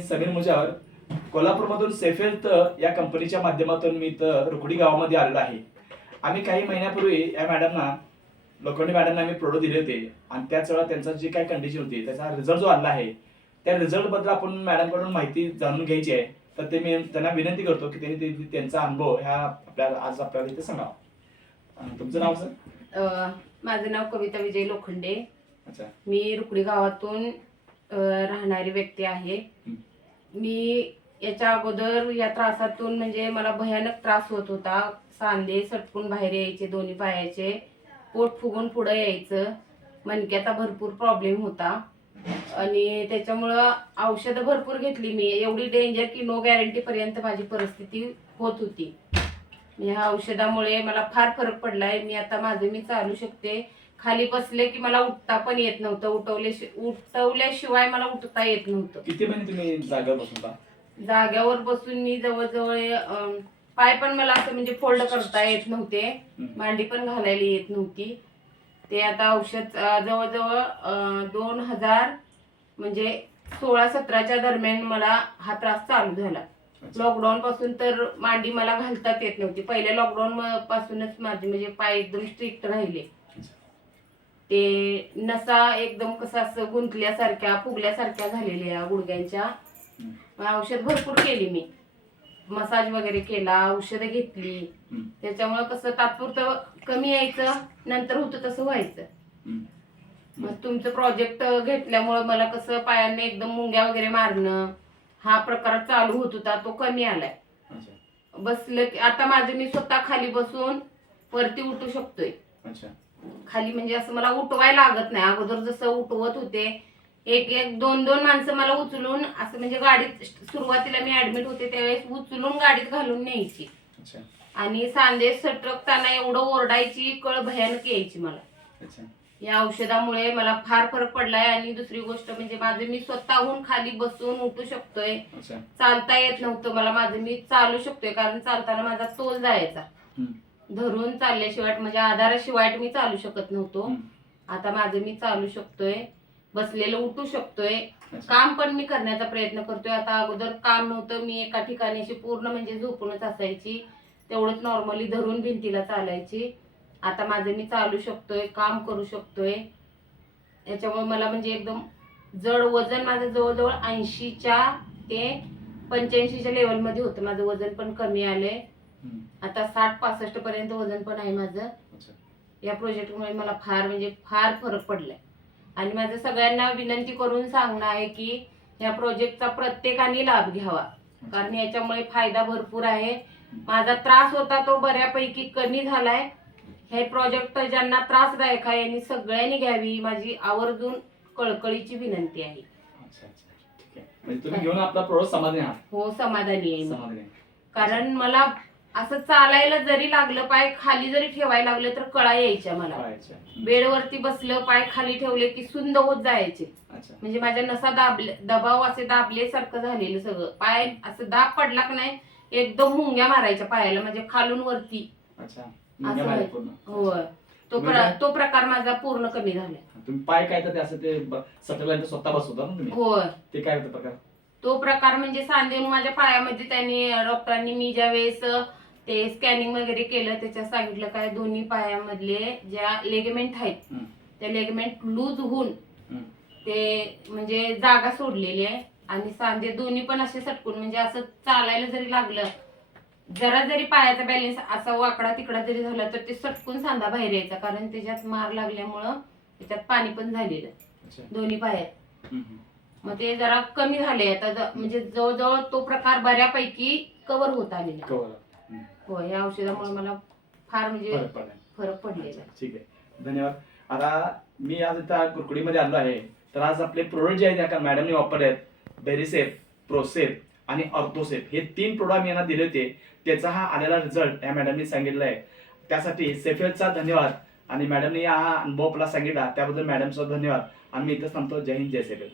मी समीर मुजावर कोल्हापूरमधून safe health या कंपनीच्या माध्यमातून मी इथं रुकडी गावामध्ये आलेलो आहे. आम्ही काही महिन्यापूर्वी या मॅडमना लोखंडे मॅडमना आम्ही प्रोडक्ट दिले होते आणि त्याच वेळा त्यांचा जी काही कंडिशन होती त्याचा रिझल्ट जो आला आहे त्या रिझल्ट बद्दल आपण मॅडमकडून माहिती जाणून घ्यायची आहे. तर ते मी त्यांना विनंती करतो की त्यांनी त्यांचा अनुभव ह्या आपल्याला आज आपल्याला इथे सांगावा. तुमचं नाव सर? माझं नाव कविता विजय लोखंडे. अच्छा. मी रुकडी गावातून राहणारी व्यक्ती आहे. मी याच्या अगोदर या त्रासातून म्हणजे मला भयानक त्रास होत होता. सांधे सटकून बाहेर यायचे, दोन्ही पायाचे, पोट फुगून पुढे यायचं, मणक्याचा भरपूर प्रॉब्लेम होता आणि त्याच्यामुळं औषधं भरपूर घेतली मी. एवढी डेंजर की नो गॅरंटी पर्यंत माझी परिस्थिती होत होती. ह्या औषधामुळे मला फार फरक पडलाय. मी आता माझं मी चालू शकते. खाली बसले की मला उठता पण येत नव्हतं. उठवल्याशिवाय मला उठता येत नव्हतं. किती महिने तुम्ही जागेवर बसून होता? जाग्यावर बसून मी जवळजवळ पाय पण मला असं म्हणजे फोल्ड करता येत नव्हते, मांडी पण घालायला येत नव्हती. ते आता औषध जवळजवळ 2000 म्हणजे 16-17च्या दरम्यान मला हा त्रास चालू झाला. लॉकडाऊन पासून तर मांडी मला घालताच येत नव्हती. पहिल्या लॉकडाऊन पासूनच माझे म्हणजे पाय एकदम स्ट्रिक्ट राहिले. ते नसा एकदम कसं असं गुंतल्यासारख्या फुगल्यासारख्या झालेल्या गुडघ्यांच्या. औषध भरपूर केली मी, मसाज वगैरे केला, औषधं घेतली. त्याच्यामुळे कसं तात्पुरतं कमी यायचं, नंतर होतं तसं व्हायचं. मग तुमचं प्रोजेक्ट घेतल्यामुळे मला कसं पायांना एकदम मुंग्या वगैरे मारणं हा प्रकार चालू होत होता, तो कमी आलाय. बसलं की आता माझं मी स्वतः खाली बसून वरती उठू शकतोय. खाली म्हणजे असं मला उठवायला लागत नाही. अगोदर जसं उठवत होते, एक दोन माणसं मला उचलून असं म्हणजे गाडीत, सुरुवातीला मी ऍडमिट होते त्यावेळेस उचलून गाडीत घालून न्यायची आणि सांधे सटकताना एवढं ओरडायची, कळ भयानक यायची मला. या औषधामुळे मला फार फरक पडलाय. आणि दुसरी गोष्ट म्हणजे माझं मी स्वतःहून खाली बसून उठू शकतोय. चालता येत नव्हतं मला, माझं मी चालू शकतोय, कारण चालताना माझा तोल जायचा. धरून चालल्याशिवाय म्हणजे आधाराशिवाय मी चालू शकत नव्हतो. आता माझं मी चालू शकतोय, बसलेलं उठू शकतोय, काम पण मी करण्याचा प्रयत्न करतोय. आता अगोदर काम नव्हतं, मी एका ठिकाणी अशी पूर्ण म्हणजे झोपूनच असायची, तेवढंच नॉर्मली धरून भिंतीला चालायची. आता माझं मी चालू शकतोय, काम करू शकतोय. याच्यामुळे मला म्हणजे एकदम जड वजन माझं जवळजवळ 80च्या ते 85च्या लेवलमध्ये होतं. माझं वजन पण कमी आलंय. आता 60-65 पर्यंत वजन पण आहे माझं. या प्रोजेक्टमुळे मला फार म्हणजे फार फरक पडलाय. आणि माझं सगळ्यांना विनंती करून सांगणं आहे की या प्रोजेक्टचा प्रत्येकाने लाभ घ्यावा, कारण याच्यामुळे फायदा भरपूर आहे. माझा त्रास होता तो बऱ्यापैकी कमी झालाय. हे प्रोजेक्ट ज्यांना त्रासदायक आहे यांनी सगळ्यांनी घ्यावी, माझी आवर्जून कळकळीची विनंती आहे. म्हणजे तुम्ही घेऊन आपला प्रोडक्ट समाधानी आहात? हो, समाधानी आहे. कारण मला असं चालायला जरी लागलं, पाय खाली जरी ठेवायला लागलं तर कळा यायच्या मला. बेडवरती बसलं, पाय खाली ठेवले की सुंद होत जायचे. म्हणजे माझ्या नसा दबाव असे दाबल्यासारखं झालेलं सगळं. पाय असं दाब पडला की नाही एकदम मुंग्या मारायच्या पायाला, म्हणजे खालून वरती. हो, तो प्रकार माझा पूर्ण कमी झालाय. तुम्ही पाय काय तर असं ते सटल स्वतः बसवता ना तुम्ही? हो. ते काय होतं प्रकार? तो प्रकार म्हणजे सांधे माझ्या पायामध्ये त्यांनी डॉक्टरांनी मी ज्या वेळेस ते स्कॅनिंग वगैरे केलं त्याच्यात सांगितलं काय दोन्ही पायामधले ज्या लेगमेंट आहेत त्या लेगमेंट लूज होऊन ते म्हणजे जागा सोडलेली आहे. आणि सांधे दोन्ही पण असे सटकून म्हणजे असं चालायला जरी लागलं, जरा जरी पायाचा बॅलन्स असा वाकडा तिकडा जरी झाला तर ते सटकून सांधा बाहेर यायचा, कारण त्याच्यात मार लागल्यामुळं त्याच्यात पाणी पण झालेलं दोन्ही पायात. मग ते जरा कमी झाले आता, म्हणजे जवळजवळ तो प्रकार बऱ्यापैकी कव्हर होत आलेला. हो, या औषधामुळे मला फार म्हणजे फरक पडलेला. ठीक आहे, धन्यवाद. आता मी आज इथं कुरकुडीमध्ये आलो आहे, तर आज आपले प्रोडक्ट जे आहेत मॅडमने वापरले आहेत, बेरिसेफ, प्रोसेफ आणि ऑर्थोसेफ, हे 3 प्रोडक्ट मी यांना दिले होते. त्याचा हा आलेला रिझल्ट या मॅडमने सांगितला आहे. त्यासाठी सेफेलचा धन्यवाद. आणि मॅडमने हा अनुभव आपला सांगितला त्याबद्दल मॅडमचा धन्यवाद. आणि मी इथंच थांबतो. जय हिंद, जय सेफेल.